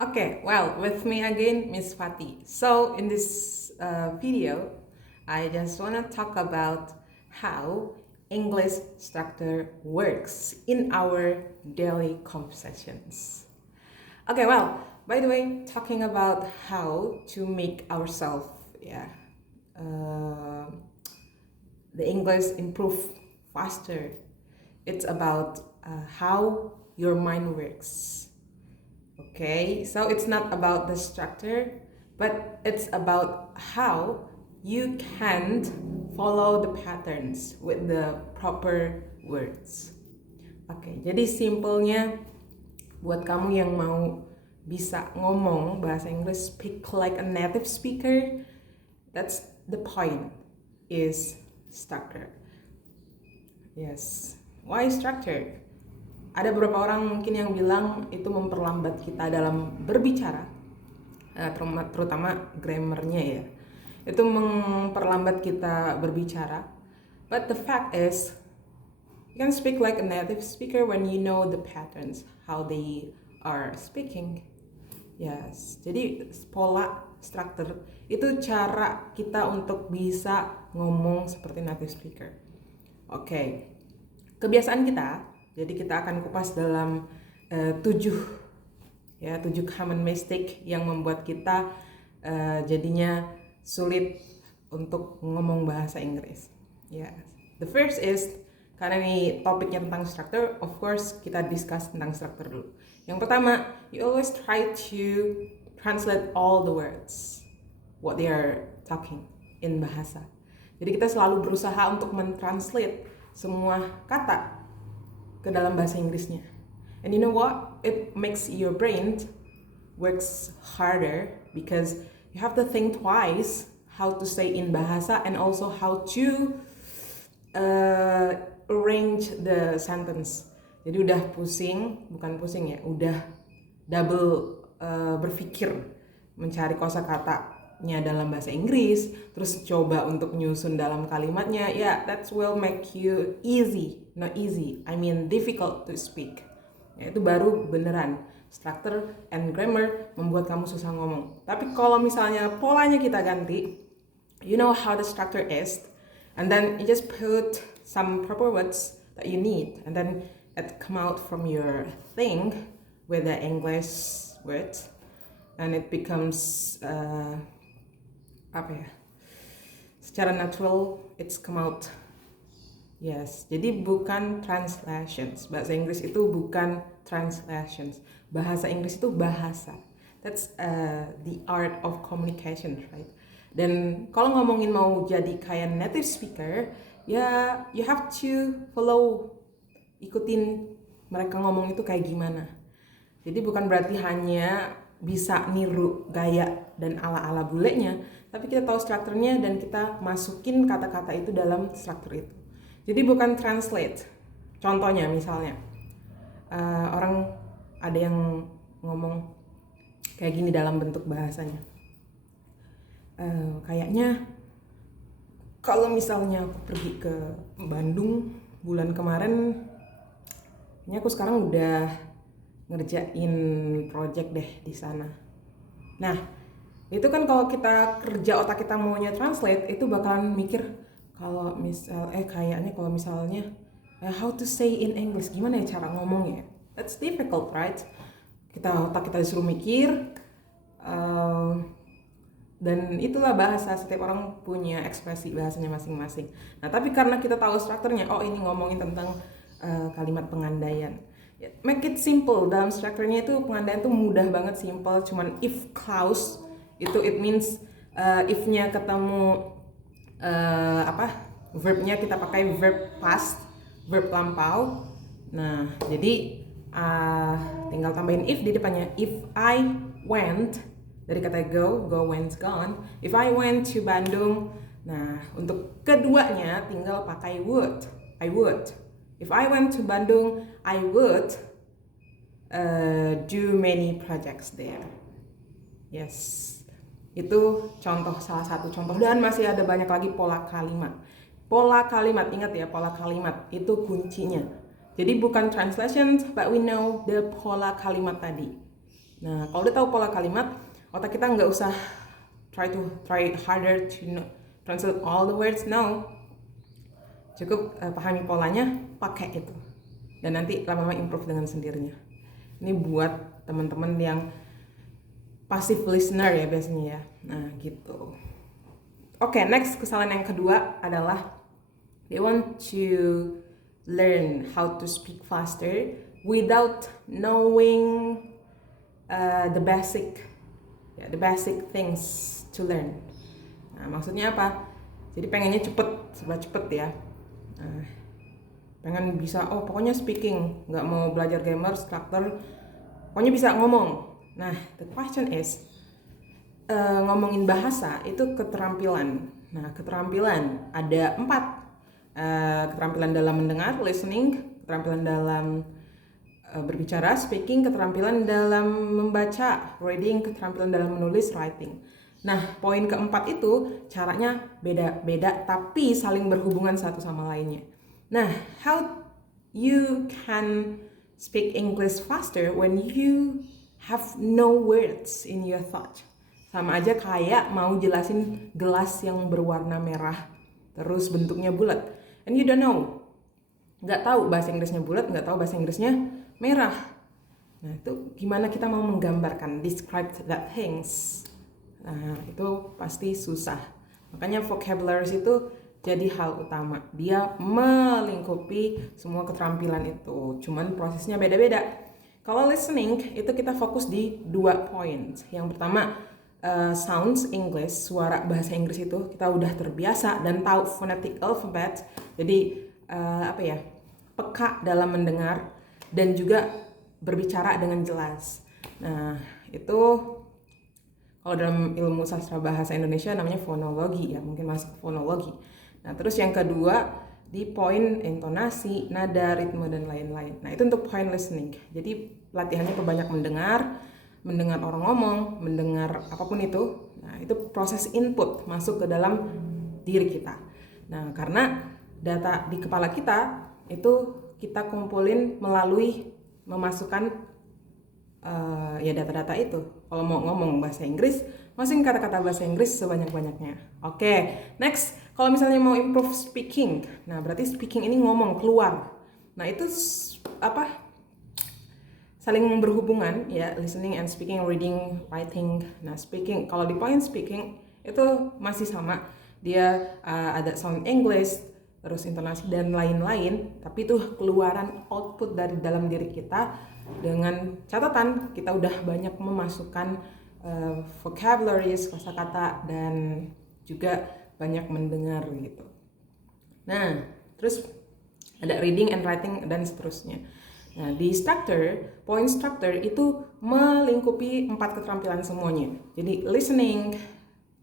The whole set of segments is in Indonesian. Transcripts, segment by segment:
Okay, well, with me again, Miss Fati. So, in this video, I just want to talk about how English structure works in our daily conversations. Okay, well, by the way, talking about how to make ourselves, yeah, uh, the English improve faster. It's about how your mind works. Okay, so it's not about the structure, but it's about how you can follow the patterns with the proper words. Oke, jadi simpelnya buat kamu yang mau bisa ngomong bahasa Inggris, speak like a native speaker, that's the point, is structure. Yes, why structure? Ada beberapa orang mungkin yang bilang itu memperlambat kita dalam berbicara, terutama grammarnya ya. Itu memperlambat kita berbicara. But the fact is, you can speak like a native speaker when you know the patterns, how they are speaking. Yes, jadi pola struktur itu cara kita untuk bisa ngomong seperti native speaker. Oke, kebiasaan kita. Jadi kita akan kupas dalam 7 common mistake yang membuat kita jadinya sulit untuk ngomong bahasa Inggris. Yeah. The first is, karena ini topiknya tentang struktur, of course kita discuss tentang struktur dulu. Yang pertama, you always try to translate all the words what they are talking in bahasa. Jadi kita selalu berusaha untuk mentranslate semua kata ke dalam bahasa Inggrisnya. And you know what? It makes your brain works harder because you have to think twice how to say in bahasa and also how to arrange the sentence. Jadi udah udah double berpikir mencari kosakatanya dalam bahasa Inggris, terus coba untuk nyusun dalam kalimatnya. Yeah, that will make you difficult to speak. Ya, itu baru beneran structure and grammar membuat kamu susah ngomong. Tapi kalau misalnya polanya kita ganti, you know how the structure is, and then you just put some proper words that you need, and then it come out from your thing with the English words, and it becomes secara natural it's come out. Yes, jadi bukan translations. Bahasa Inggris itu bukan translations. Bahasa Inggris itu bahasa. That's the art of communication, right? Dan kalau ngomongin mau jadi kayak native speaker, ya you have to ikutin mereka ngomong itu kayak gimana. Jadi bukan berarti hanya bisa niru gaya dan ala-ala bulenya, tapi kita tahu strukturnya dan kita masukin kata-kata itu dalam struktur itu. Jadi bukan translate. Contohnya misalnya, orang ada yang ngomong kayak gini dalam bentuk bahasanya. Kayaknya kalau misalnya aku pergi ke Bandung bulan kemarin, kayaknya aku sekarang udah ngerjain project deh di sana. Nah, itu kan kalau kita kerja otak kita maunya translate, itu bakalan mikir kalau misalnya how to say in English, gimana ya cara ngomongnya. That's difficult, right? Otak kita disuruh mikir, dan itulah bahasa, setiap orang punya ekspresi bahasanya masing-masing. Nah, tapi karena kita tahu strukturnya, ini ngomongin tentang kalimat pengandaian. Make it simple. Dalam strukturnya itu pengandaian tuh mudah banget, simple. Cuman if clause itu it means if-nya ketemu verbnya kita pakai verb past, verb lampau. Nah, jadi tinggal tambahin if di depannya. If I went, dari kata go went, gone. If I went to Bandung. Nah, untuk keduanya tinggal pakai would. I would. If I went to Bandung, I would do many projects there. Yes. Itu salah satu contoh, dan masih ada banyak lagi pola kalimat. Pola kalimat, ingat ya, pola kalimat itu kuncinya. Jadi bukan translation, but we know the pola kalimat tadi. Nah, kalau udah tahu pola kalimat, otak kita nggak usah try harder to translate all the words. No, cukup pahami polanya, pakai itu, dan nanti lama-lama improve dengan sendirinya. Ini buat teman-teman yang passive listener ya biasanya ya. Nah gitu. Oke, next kesalahan yang kedua adalah they want to learn how to speak faster without knowing the basic things to learn. Nah, maksudnya apa? Jadi pengennya serba cepet ya. Nah, pengen bisa, pokoknya speaking, nggak mau belajar grammar, structure, pokoknya bisa ngomong. Nah, the question is, ngomongin bahasa itu keterampilan. Nah, keterampilan ada 4. Keterampilan dalam mendengar, listening, keterampilan dalam berbicara, speaking, keterampilan dalam membaca, reading, keterampilan dalam menulis, writing. Nah, poin keempat itu caranya beda-beda tapi saling berhubungan satu sama lainnya. Nah, how you can speak English faster when you have no words in your thought? Sama aja kayak mau jelasin gelas yang berwarna merah, terus bentuknya bulat, and you don't know. Nggak tahu bahasa Inggrisnya bulat, nggak tahu bahasa Inggrisnya merah. Nah, itu gimana kita mau menggambarkan, describe that things. Nah, itu pasti susah. Makanya vocabularies itu jadi hal utama. Dia melingkupi semua keterampilan itu. Cuman prosesnya beda-beda. Kalau listening, itu kita fokus di 2 poin. Yang pertama, sounds English, suara bahasa Inggris itu kita udah terbiasa dan tahu phonetic alphabet. Jadi, peka dalam mendengar dan juga berbicara dengan jelas. Nah, itu kalau dalam ilmu sastra bahasa Indonesia namanya fonologi ya, mungkin masuk fonologi. Nah, terus yang kedua di poin intonasi, nada, ritme dan lain-lain. Nah, itu untuk poin listening. Jadi latihannya perbanyak mendengar orang ngomong, mendengar apapun itu. Nah, itu proses input masuk ke dalam diri kita. Nah, karena data di kepala kita itu kita kumpulin melalui memasukkan data-data itu. Kalau mau ngomong bahasa Inggris, masukin kata-kata bahasa Inggris sebanyak-banyaknya. Oke, next, kalau misalnya mau improve speaking, nah berarti speaking ini ngomong keluar. Nah itu saling berhubungan ya, listening and speaking, reading, writing. Nah speaking, kalau di point speaking itu masih sama, dia ada sound English, terus intonasi dan lain-lain, tapi itu keluaran output dari dalam diri kita dengan catatan kita udah banyak memasukkan vocabularies, kosakata, dan juga banyak mendengar gitu. Nah, terus ada reading and writing dan seterusnya. Nah, di point structure itu melingkupi 4 keterampilan semuanya. Jadi listening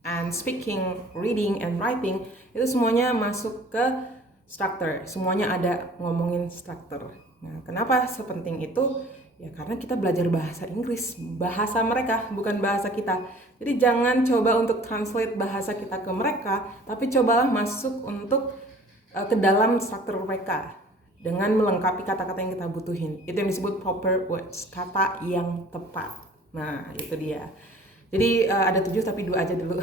and speaking, reading and writing itu semuanya masuk ke structure. Semuanya ada ngomongin structure. Nah, kenapa sepenting itu? Ya karena kita belajar bahasa Inggris, bahasa mereka bukan bahasa kita. Jadi jangan coba untuk translate bahasa kita ke mereka, tapi cobalah masuk untuk ke dalam struktur mereka dengan melengkapi kata-kata yang kita butuhin. Itu yang disebut proper words, kata yang tepat. Nah, itu dia. Jadi ada 7 tapi 2 aja dulu.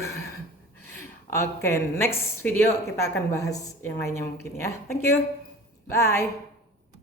Oke, next video kita akan bahas yang lainnya mungkin ya. Thank you. Bye.